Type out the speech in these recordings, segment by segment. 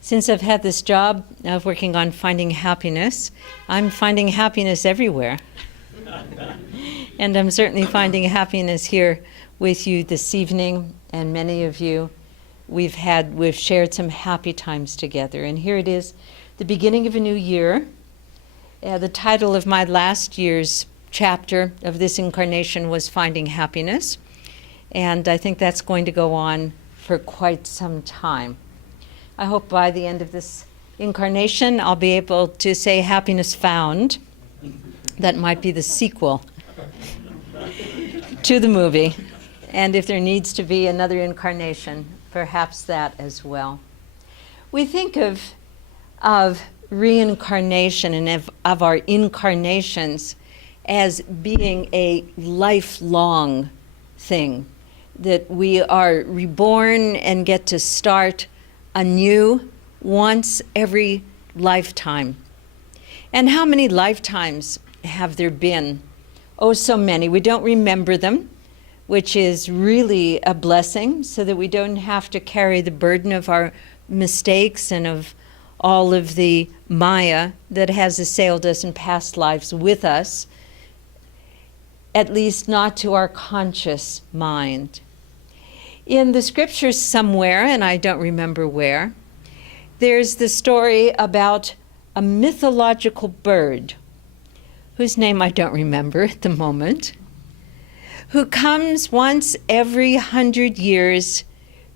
Since I've had this job of working on finding happiness, I'm finding happiness everywhere. And I'm certainly finding happiness here with you this evening, and many of you, we've shared some happy times together. And here it is, the beginning of a new year. The title of my last year's chapter of this incarnation was Finding Happiness. And I think that's going to go on for quite some time. I hope by the end of this incarnation, I'll be able to say happiness found. That might be the sequel to the movie. And if there needs to be another incarnation, perhaps that as well. We think of reincarnation and of our incarnations as being a lifelong thing, that we are reborn and get to start anew once every lifetime. And how many lifetimes have there been? Oh, so many. We don't remember them, which is really a blessing, so that we don't have to carry the burden of our mistakes and of all of the Maya that has assailed us in past lives with us, at least not to our conscious mind. In the scriptures somewhere, and I don't remember where, there's the story about a mythological bird, whose name I don't remember at the moment, who comes once every 100 years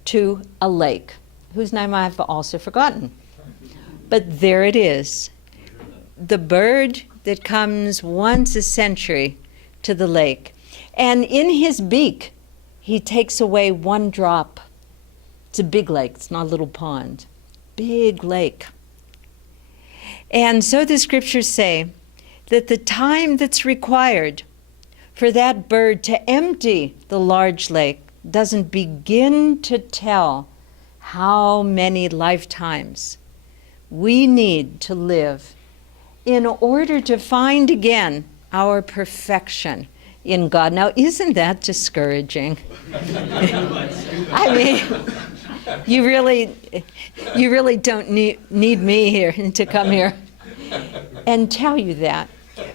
to a lake, whose name I've also forgotten. But there it is, the bird that comes once a century to the lake. And in his beak, he takes away one drop. It's a big lake, it's not a little pond. Big lake. And so the scriptures say that the time that's required for that bird to empty the large lake doesn't begin to tell how many lifetimes we need to live in order to find again our perfection in God. Now, isn't that discouraging? I mean, you really don't need me here to come here and tell you that.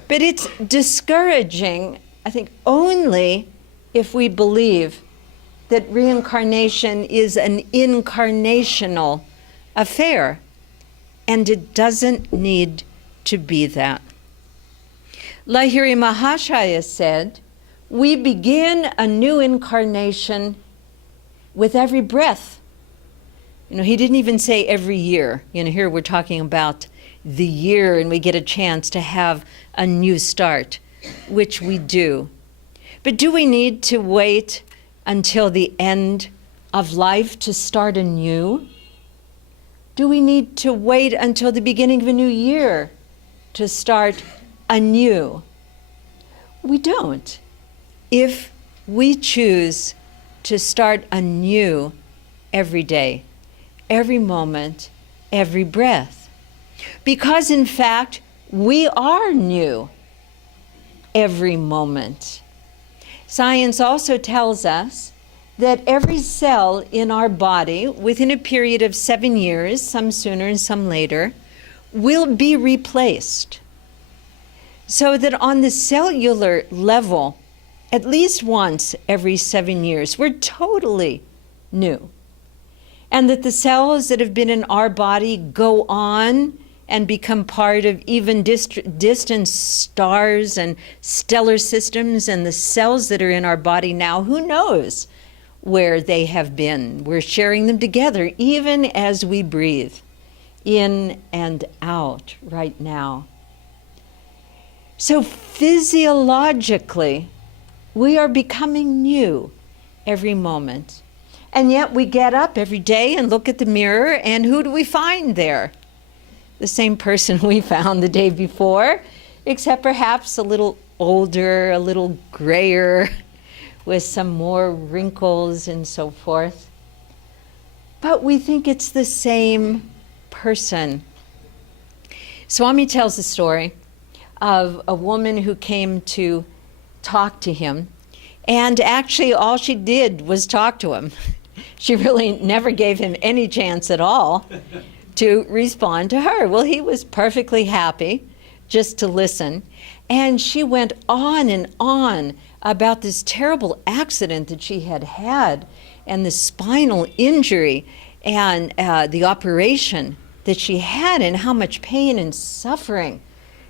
But it's discouraging, I think, only if we believe that reincarnation is an incarnational affair, and it doesn't need to be that. Lahiri Mahashaya said, we begin a new incarnation with every breath. He didn't even say every year. Here we're talking about the year, and we get a chance to have a new start, which we do. But do we need to wait until the end of life to start anew? Do we need to wait until the beginning of a new year to start anew? We don't. If we choose to start anew every day, every moment, every breath. Because in fact, we are new every moment. Science also tells us that every cell in our body, within a period of 7 years, some sooner and some later, will be replaced. So that on the cellular level, at least once every 7 years, we're totally new. And that the cells that have been in our body go on and become part of even distant stars and stellar systems, and the cells that are in our body now, who knows where they have been. We're sharing them together even as we breathe in and out right now. So physiologically, we are becoming new every moment. And yet we get up every day and look at the mirror, and who do we find there? The same person we found the day before, except perhaps a little older, a little grayer, with some more wrinkles and so forth. But we think it's the same person. Swami tells a story of a woman who came to talk to him, and actually all she did was talk to him. She really never gave him any chance at all. to respond to her. Well, he was perfectly happy just to listen. And she went on and on about this terrible accident that she had had and the spinal injury and the operation that she had and how much pain and suffering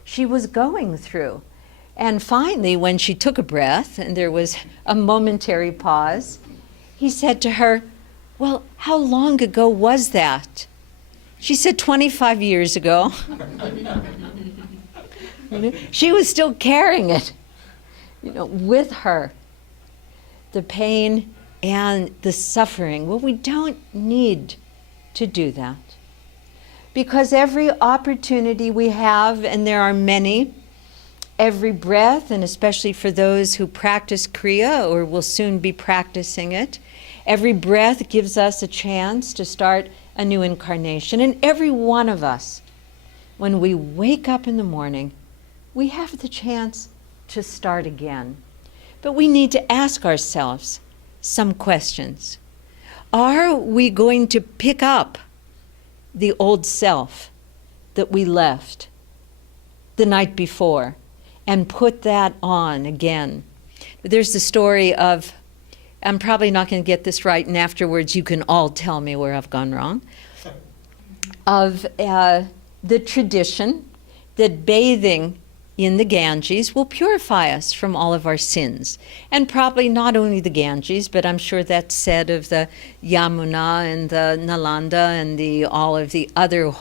she was going through. And finally, when she took a breath and there was a momentary pause, he said to her, "Well, how long ago was that?" She said, 25 years ago. She was still carrying it, with her, the pain and the suffering. Well, we don't need to do that, because every opportunity we have, and there are many, every breath, and especially for those who practice Kriya or will soon be practicing it, every breath gives us a chance to start a new incarnation. And every one of us, when we wake up in the morning, we have the chance to start again. But we need to ask ourselves some questions. Are we going to pick up the old self that we left the night before and put that on again? There's the story of, I'm probably not going to get this right, and afterwards you can all tell me where I've gone wrong, of the tradition that bathing in the Ganges will purify us from all of our sins. And probably not only the Ganges, but I'm sure that's said of the Yamuna and the Nalanda and all of the other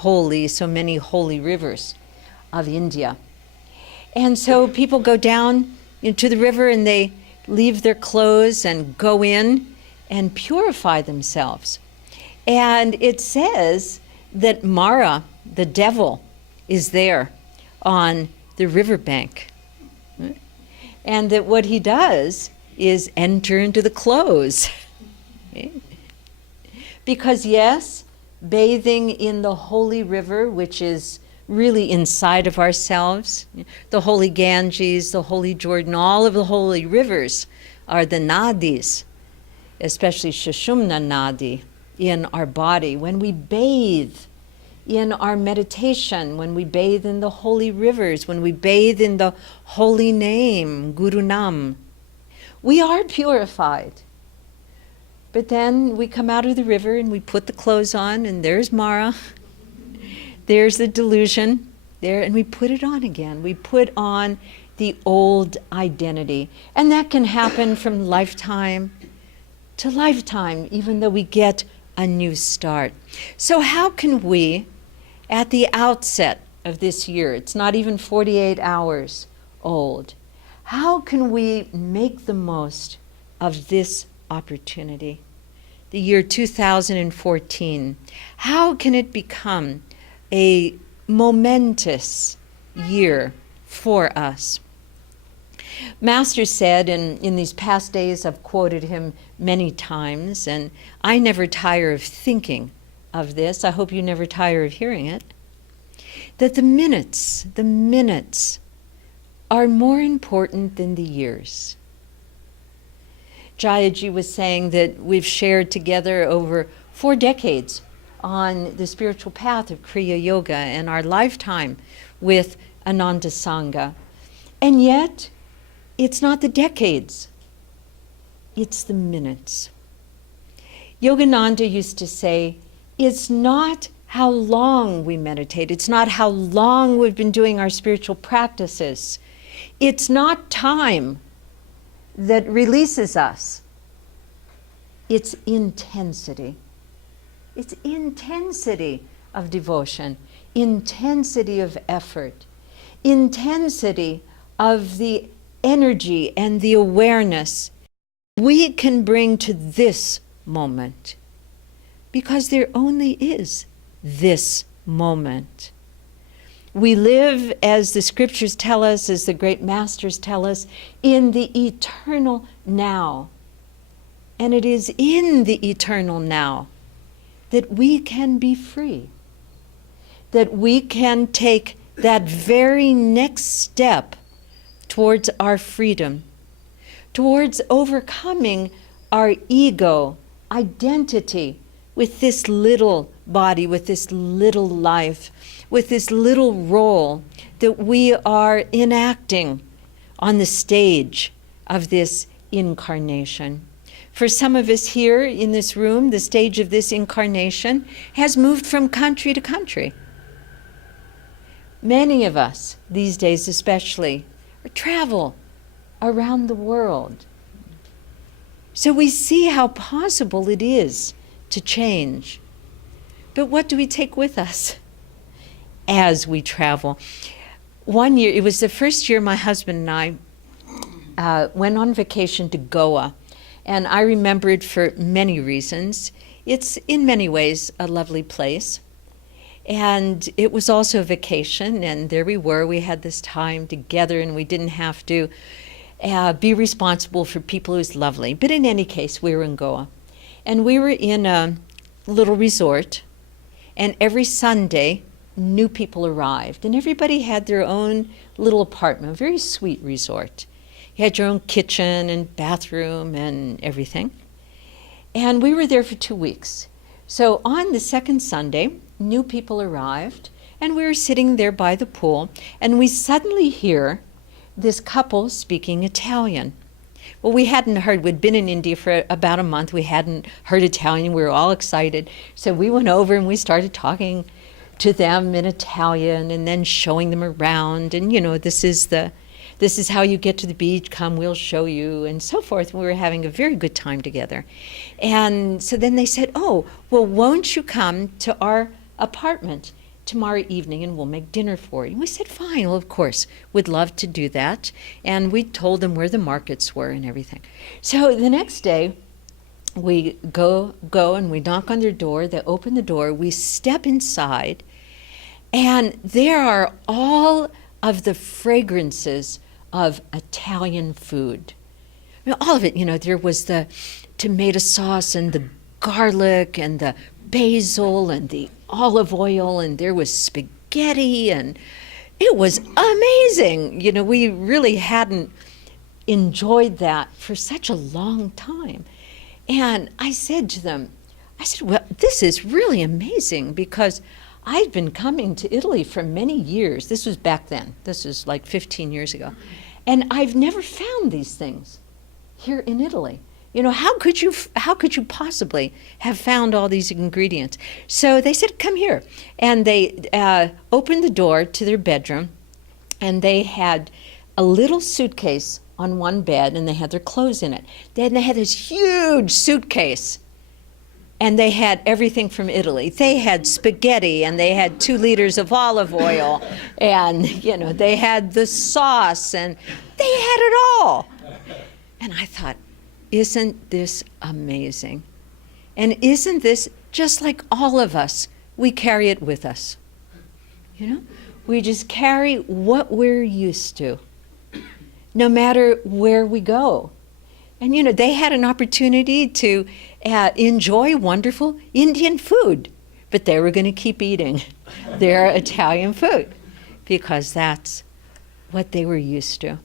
so many holy rivers of India. And so people go down into the river and they leave their clothes and go in and purify themselves. And it says that Mara, the devil, is there on the riverbank. And that what he does is enter into the clothes. Because yes, bathing in the holy river, which is really inside of ourselves, the holy Ganges, the holy Jordan, all of the holy rivers are the nadis, especially Sushumna Nadi in our body. When we bathe in our meditation, when we bathe in the holy rivers, when we bathe in the holy name, Guru Nam, we are purified. But then we come out of the river and we put the clothes on, and there's Mara, there's the delusion, there, and we put it on again. We put on the old identity. And that can happen from lifetime to lifetime, even though we get a new start. So how can we, at the outset of this year, it's not even 48 hours old, how can we make the most of this opportunity? The year 2014, how can it become a momentous year for us? Master said, and in these past days I've quoted him many times, and I never tire of thinking of this, I hope you never tire of hearing it, that the minutes are more important than the years. Jayaji was saying that we've shared together over 4 decades on the spiritual path of Kriya Yoga and our lifetime with Ananda Sangha. And yet, it's not the decades, it's the minutes. Yogananda used to say, it's not how long we meditate, it's not how long we've been doing our spiritual practices, it's not time that releases us, it's intensity. It's intensity of devotion, intensity of effort, intensity of the energy and the awareness we can bring to this moment, because there only is this moment. We live, as the scriptures tell us, as the great masters tell us, in the eternal now. And it is in the eternal now that we can be free, that we can take that very next step towards our freedom, towards overcoming our ego identity with this little body, with this little life, with this little role that we are enacting on the stage of this incarnation. For some of us here in this room, the stage of this incarnation has moved from country to country. Many of us, these days especially, travel around the world. So we see how possible it is to change. But what do we take with us as we travel? One year, it was the first year my husband and I went on vacation to Goa. And I remember it for many reasons. It's in many ways a lovely place. And it was also a vacation, and there we were. We had this time together, and we didn't have to be responsible for people. It was lovely. But in any case, we were in Goa. And we were in a little resort, and every Sunday, new people arrived. And everybody had their own little apartment, a very sweet resort. You had your own kitchen and bathroom and everything. And we were there for 2 weeks. So on the second Sunday, new people arrived, and we were sitting there by the pool, and we suddenly hear this couple speaking Italian. Well, we hadn't heard. We'd been in India for about a month. We hadn't heard Italian. We were all excited. So we went over and we started talking to them in Italian and then showing them around. And, you know, this is how you get to the beach. Come, we'll show you, and so forth. We were having a very good time together. And so then they said, oh, well, won't you come to our apartment tomorrow evening and we'll make dinner for you? And we said, fine, well, of course, we'd love to do that. And we told them where the markets were and everything. So the next day, we go and we knock on their door. They open the door. We step inside, and there are all of the fragrances of Italian food. I mean, all of it, you know, there was the tomato sauce and the garlic and the basil and the olive oil, and there was spaghetti, and it was amazing. You know, we really hadn't enjoyed that for such a long time. And I said to them, well, this is really amazing, because I'd been coming to Italy for many years. This was back then. This was like 15 years ago. And I've never found these things here in Italy. You know, how could you possibly have found all these ingredients? So they said, come here. And they opened the door to their bedroom, and they had a little suitcase on one bed, and they had their clothes in it. Then they had this huge suitcase, and they had everything from Italy. They had spaghetti, and they had 2 liters of olive oil, and, you know, they had the sauce, and they had it all. And I thought, isn't this amazing? And isn't this just like all of us? We carry it with us. You know, we just carry what we're used to, no matter where we go. And, you know, they had an opportunity to enjoy wonderful Indian food, but they were going to keep eating their Italian food because that's what they were used to.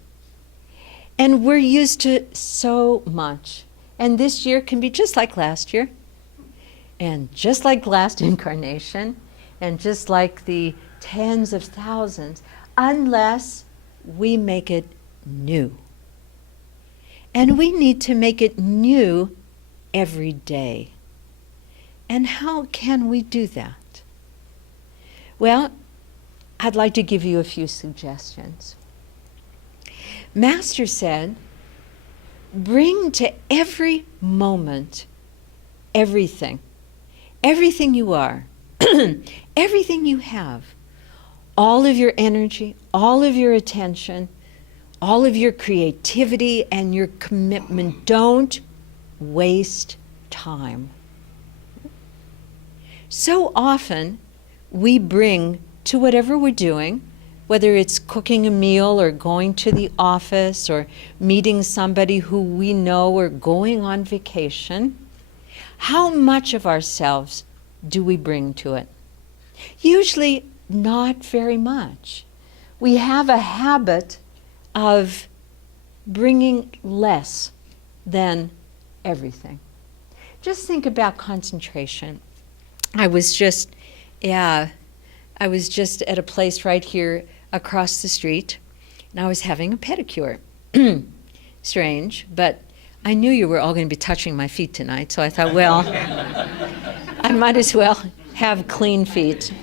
And we're used to so much. And this year can be just like last year, and just like last incarnation, and just like the tens of thousands, unless we make it new. And we need to make it new every day. And how can we do that? Well, I'd like to give you a few suggestions. Master said, bring to every moment everything you are, everything you have, all of your energy, all of your attention, all of your creativity and your commitment. Don't waste time. So often we bring to whatever we're doing, whether it's cooking a meal or going to the office or meeting somebody who we know or going on vacation, how much of ourselves do we bring to it? Usually not very much. We have a habit of bringing less than everything. Just think about concentration. I was just, yeah, I was just at a place right here across the street, and I was having a pedicure. Strange, but I knew you were all going to be touching my feet tonight, so I thought, well, I might as well have clean feet,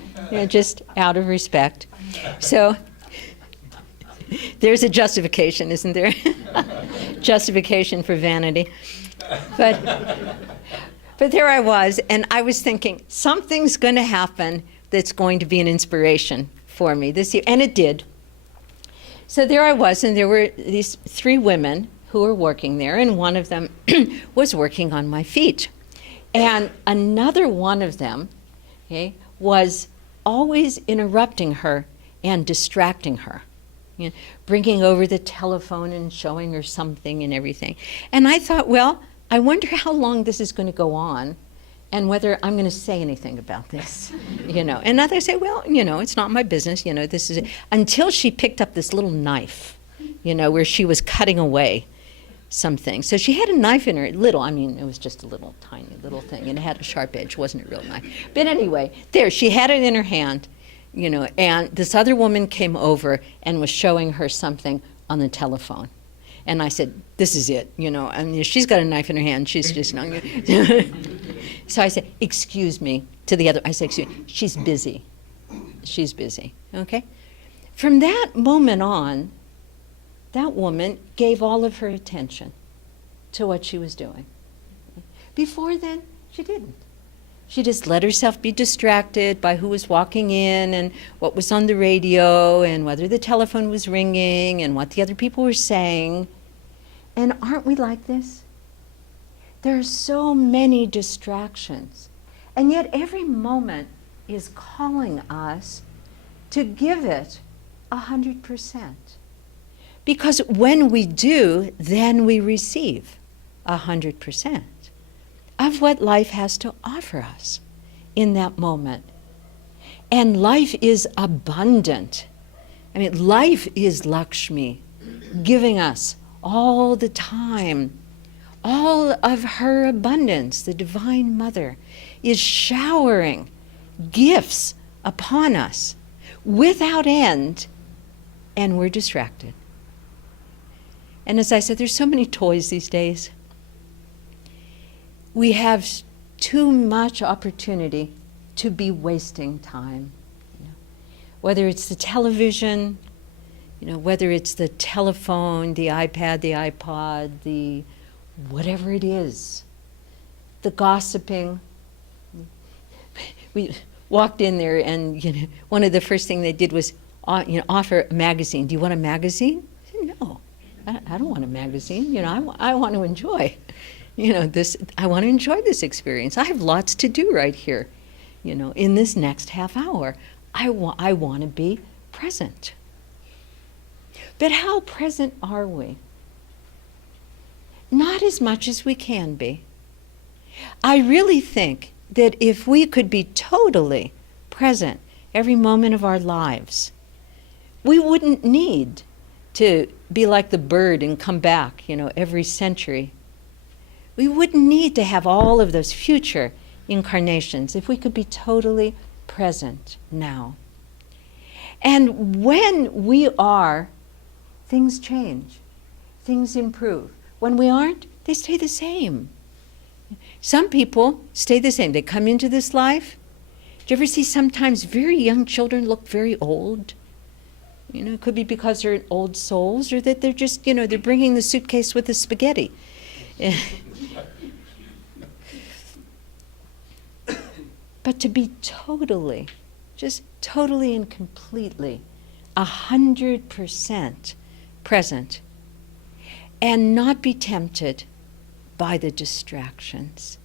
just out of respect. So there's a justification, isn't there? Justification for vanity. But there I was, and I was thinking, something's going to happen that's going to be an inspiration for me this year, and it did. So there I was, and there were these 3 women who were working there, and one of them was working on my feet. And another one of them, okay, was always interrupting her and distracting her, bringing over the telephone and showing her something and everything. And I thought, well, I wonder how long this is going to go on and whether I'm going to say anything about this, And others say, well, it's not my business, this is it. Until she picked up this little knife, where she was cutting away something. So she had a knife in her, it was just a little tiny little thing, and it had a sharp edge, wasn't a real knife. But anyway, there, she had it in her hand, and this other woman came over and was showing her something on the telephone. And I said, this is it, she's got a knife in her hand, she's just not. So I said, excuse me, to the other, I said, excuse me, she's busy, okay? From that moment on, that woman gave all of her attention to what she was doing. Before then, she didn't. She just let herself be distracted by who was walking in and what was on the radio and whether the telephone was ringing and what the other people were saying. And aren't we like this? There are so many distractions, and yet every moment is calling us to give it 100%. Because when we do, then we receive 100% of what life has to offer us in that moment. And life is abundant. Life is Lakshmi, giving us all the time. All of her abundance, the Divine Mother, is showering gifts upon us without end, and we're distracted. And as I said, there's so many toys these days. We have too much opportunity to be wasting time. Whether it's the television, whether it's the telephone, the iPad, the iPod, the whatever it is, the gossiping. We walked in there, and one of the first things they did was offer a magazine. Do you want a magazine? I said, no, I don't want a magazine. I want to enjoy, this. I want to enjoy this experience. I have lots to do right here, in this next half hour. I want to be present. But how present are we? Not as much as we can be. I really think that if we could be totally present every moment of our lives, we wouldn't need to be like the bird and come back, every century. We wouldn't need to have all of those future incarnations if we could be totally present now. And when we are, things change, things improve. When we aren't, they stay the same. Some people stay the same. They come into this life. Do you ever see sometimes very young children look very old? It could be because they're old souls, or that they're just, they're bringing the suitcase with the spaghetti. But to be totally, just totally and completely 100% present, and not be tempted by the distractions.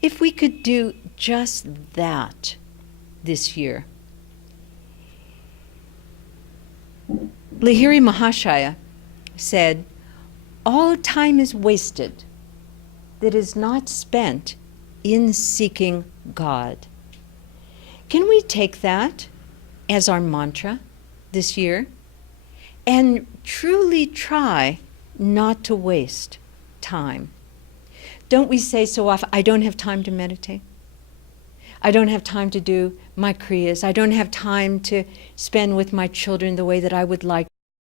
If we could do just that this year. Lahiri Mahashaya said, all time is wasted that is not spent in seeking God. Can we take that as our mantra this year and truly try not to waste time? Don't we say so often, I don't have time to meditate. I don't have time to do my kriyas. I don't have time to spend with my children the way that I would like.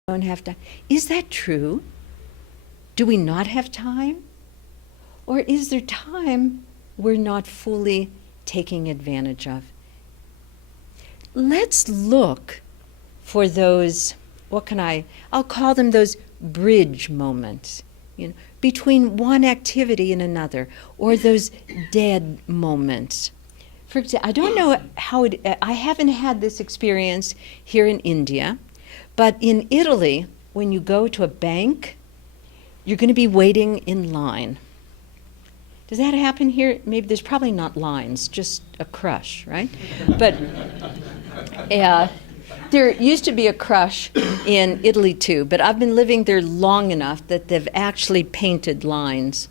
I don't have time. Is that true? Do we not have time? Or is there time we're not fully taking advantage of? Let's look for those, I'll call them those bridge moments, between one activity and another, or those dead moments. For example, I don't know I haven't had this experience here in India, but in Italy, when you go to a bank, you're going to be waiting in line. Does that happen here? Maybe there's probably not lines, just a crush, right? But there used to be a crush in Italy too, but I've been living there long enough that they've actually painted lines,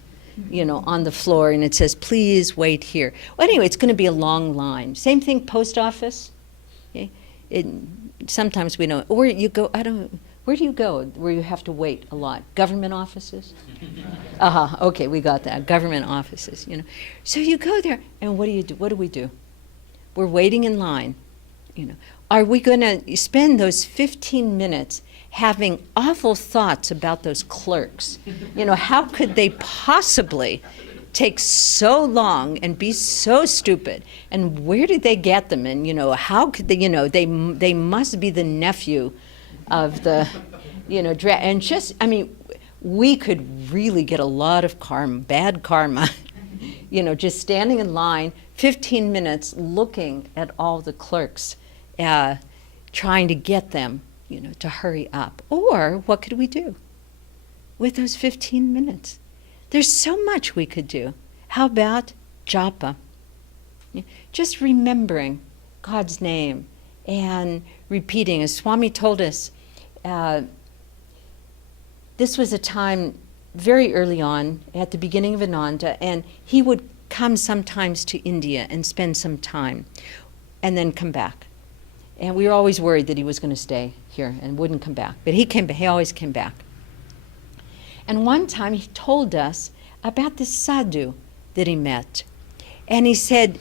on the floor, and it says, please wait here. Well, anyway, it's going to be a long line. Same thing, post office. Okay? Sometimes we don't, or you go, where do you go where you have to wait a lot? Government offices? Okay, we got that. Government offices, So you go there, and what do you do? What do we do? We're waiting in line, Are we going to spend those 15 minutes having awful thoughts about those clerks? How could they possibly take so long and be so stupid? And where did they get them? And, how could they, they must be the nephew of the, and just, we could really get a lot of bad karma, just standing in line 15 minutes looking at all the clerks, trying to get them, to hurry up. Or what could we do with those 15 minutes? There's so much we could do. How about japa? Just remembering God's name and repeating, as Swami told us. This was a time very early on, at the beginning of Ananda, and he would come sometimes to India and spend some time, and then come back. And we were always worried that he was going to stay here and wouldn't come back. But he came back. He always came back. And one time he told us about this sadhu that he met. And he said,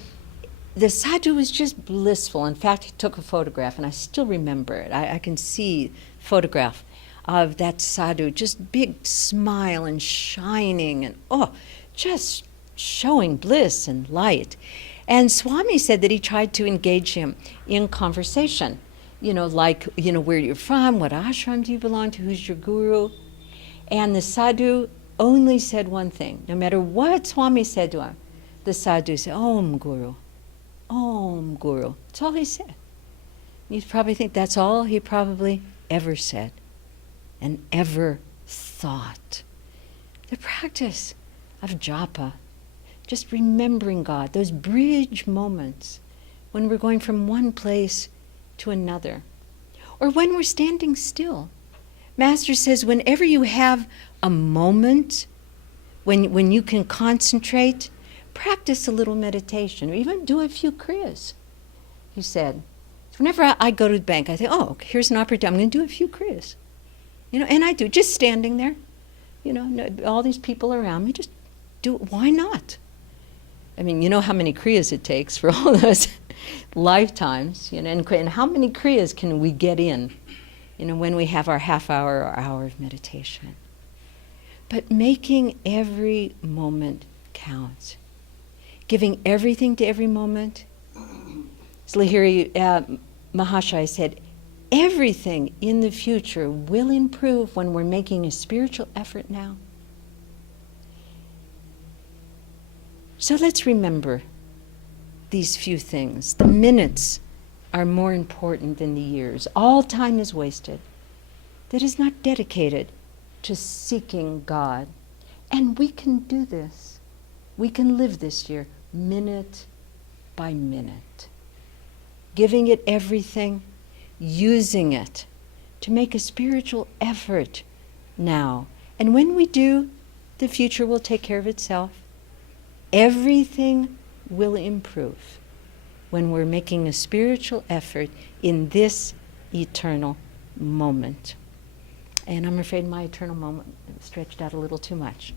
the sadhu was just blissful. In fact, he took a photograph, and I still remember it. I can see photograph of that sadhu, just big smile and shining, and just showing bliss and light. And Swami said that he tried to engage him in conversation, where you're from, what ashram do you belong to, who's your guru? And the sadhu only said one thing. No matter what Swami said to him, the sadhu said, Om Guru, Om Guru. That's all he said. You probably think that's all he probably ever said and ever thought. The practice of japa, just remembering God, those bridge moments when we're going from one place to another, or when we're standing still. Master says, whenever you have a moment when you can concentrate, practice a little meditation, or even do a few kriyas. He said, whenever I go to the bank, I think, here's an opportunity, I'm going to do a few kriyas. And I do, just standing there, all these people around me, just do it. Why not? You know how many kriyas it takes for all those lifetimes, and how many kriyas can we get in, when we have our half hour or hour of meditation. But making every moment count, giving everything to every moment. As Lahiri Mahashaya said, everything in the future will improve when we're making a spiritual effort now. So let's remember these few things. The minutes are more important than the years. All time is wasted that is not dedicated to seeking God. And we can do this. We can live this year minute by minute, giving it everything, using it to make a spiritual effort now. And when we do, the future will take care of itself. Everything will improve when we're making a spiritual effort in this eternal moment. And I'm afraid my eternal moment stretched out a little too much.